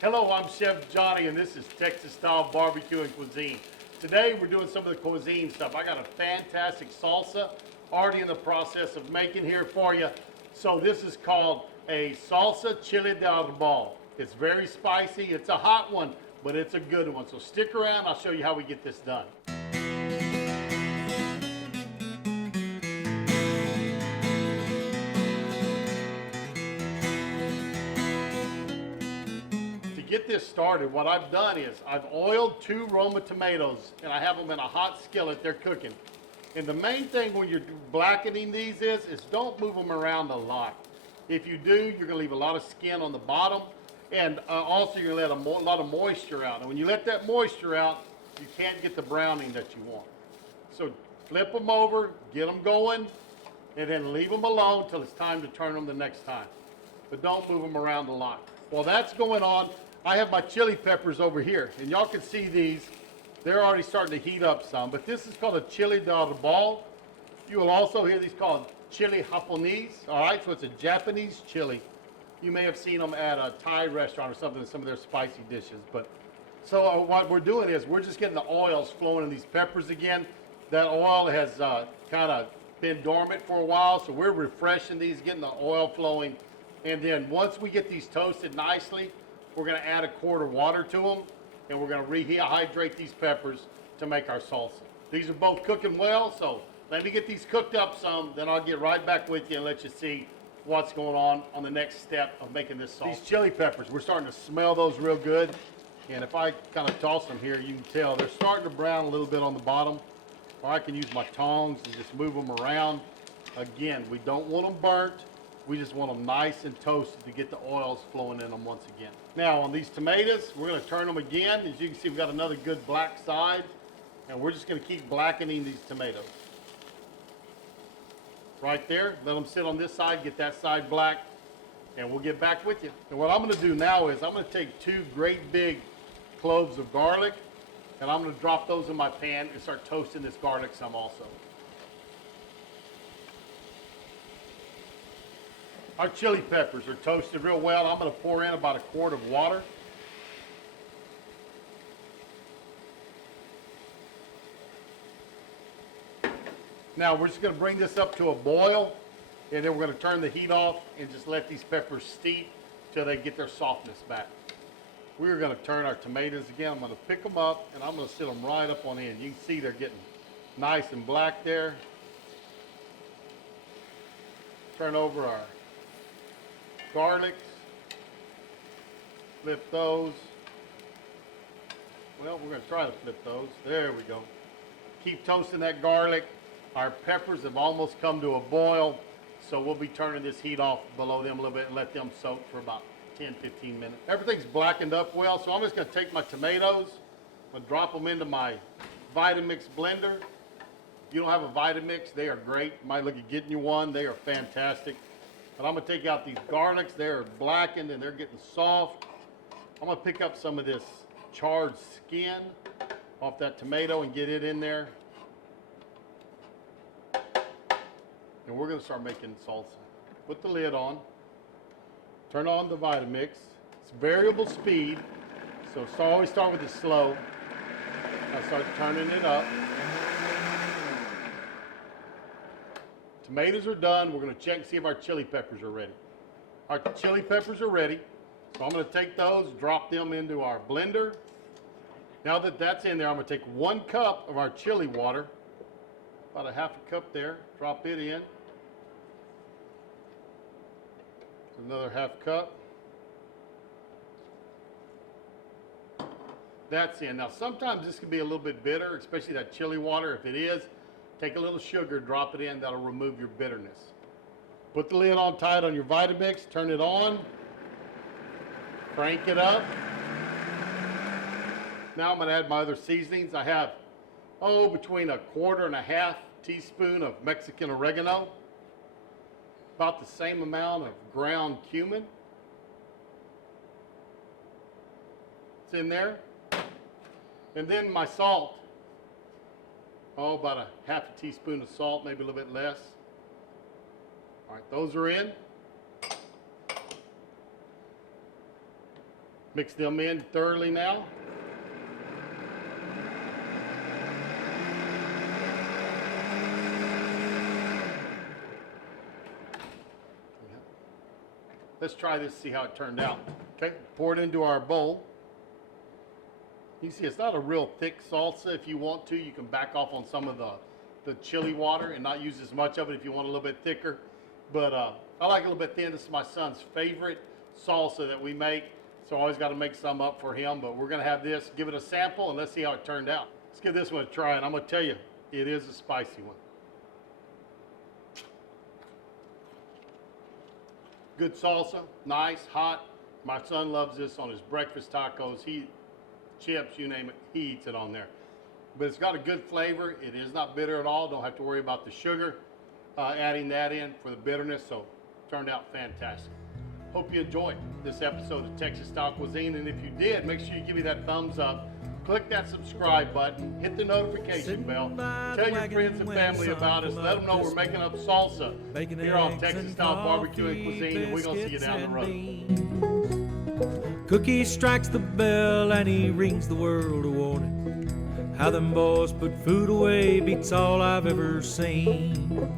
Hello, I'm Chef Johnny, and this is Texas Style Barbecue and Cuisine. Today, we're doing some of the cuisine stuff. I got a fantastic salsa already in the process of making here for you. So this is called a salsa chile de arbol. It's very spicy. It's a hot one, but it's a good one. So stick around. I'll show you how we get this done. Get this started, what I've done is I've oiled 2 Roma tomatoes and I have them in a hot skillet. They're cooking. And the main thing when you're blackening these is don't move them around a lot. If you do, you're going to leave a lot of skin on the bottom, and also you're going to let a lot of moisture out. And when you let that moisture out, you can't get the browning that you want. So flip them over, get them going, and then leave them alone until it's time to turn them the next time. But don't move them around a lot. While that's going on, I have my chili peppers over here, and y'all can see these. They're already starting to heat up some, but this is called a chile de arbol. You will also hear these called chili japonese. All right, so it's a Japanese chili. You may have seen them at a Thai restaurant or something, some of their spicy dishes. But so what we're doing is we're just getting the oils flowing in these peppers again. That oil has kind of been dormant for a while, so we're refreshing these, getting the oil flowing. And then once we get these toasted nicely, we're going to add a quart of water to them, and we're going to rehydrate these peppers to make our salsa. These are both cooking well, so let me get these cooked up some, then I'll get right back with you and let you see what's going on the next step of making this salsa. These chili peppers, we're starting to smell those real good, and if I kind of toss them here, you can tell they're starting to brown a little bit on the bottom, or I can use my tongs and just move them around. Again, we don't want them burnt. We just want them nice and toasted to get the oils flowing in them once again. Now on these tomatoes, we're going to turn them again. As you can see, we've got another good black side, and we're just going to keep blackening these tomatoes. Right there, let them sit on this side, get that side black, and we'll get back with you. And what I'm going to do now is I'm going to take 2 great big cloves of garlic, and I'm going to drop those in my pan and start toasting this garlic some also. Our chili peppers are toasted real well. I'm going to pour in about a quart of water. Now we're just going to bring this up to a boil, and then we're going to turn the heat off and just let these peppers steep till they get their softness back. We're going to turn our tomatoes again. I'm going to pick them up, and I'm going to sit them right up on end. You can see they're getting nice and black there. Turn over our garlics, flip those. Well, we're going to try to flip those. There we go. Keep toasting that garlic. Our peppers have almost come to a boil, so we'll be turning this heat off below them a little bit and let them soak for about 10-15 minutes. Everything's blackened up well, so I'm just going to take my tomatoes, I'm going to drop them into my Vitamix blender. If you don't have a Vitamix, they are great. You might look at getting you one. They are fantastic. But I'm going to take out these garlics. They're blackened and they're getting soft. I'm going to pick up some of this charred skin off that tomato and get it in there. And we're going to start making salsa. Put the lid on. Turn on the Vitamix. It's variable speed, so always start with it slow. Now start turning it up. Tomatoes are done. We're going to check and see if our chili peppers are ready. Our chili peppers are ready. So I'm going to take those, drop them into our blender. Now that that's in there, I'm going to take 1 cup of our chili water, about a half a cup there, drop it in. Another half cup. That's in. Now sometimes this can be a little bit bitter, especially that chili water. If it is, take a little sugar, drop it in, that'll remove your bitterness. Put the lid on tight on your Vitamix, turn it on, crank it up. Now I'm going to add my other seasonings. I have, between 1.25 teaspoons of Mexican oregano, about the same amount of ground cumin. It's in there. And then my salt. About 1/2 teaspoon of salt, maybe a little bit less. All right, those are in. Mix them in thoroughly now. Let's try this, see how it turned out. Okay, pour it into our bowl. You see, it's not a real thick salsa. If you want to, you can back off on some of the chili water and not use as much of it if you want a little bit thicker. But I like it a little bit thin. This is my son's favorite salsa that we make, so I always got to make some up for him. But we're going to have this, give it a sample, and let's see how it turned out. Let's give this one a try, and I'm going to tell you, it is a spicy one. Good salsa, nice, hot. My son loves this on his breakfast tacos. Chips, you name it, he eats it on there. But it's got a good flavor. It is not bitter at all. Don't have to worry about the sugar, adding that in for the bitterness. So turned out fantastic. Hope you enjoyed this episode of Texas Style Cuisine. And if you did, make sure you give me that thumbs up. Click that subscribe button, hit the notification bell, tell your friends and family about us, let them know we're making up salsa here on Texas Style Barbecue and Cuisine, and we're going to see you down the road. Cookie strikes the bell and he rings the world a warning. How them boys put food away beats all I've ever seen.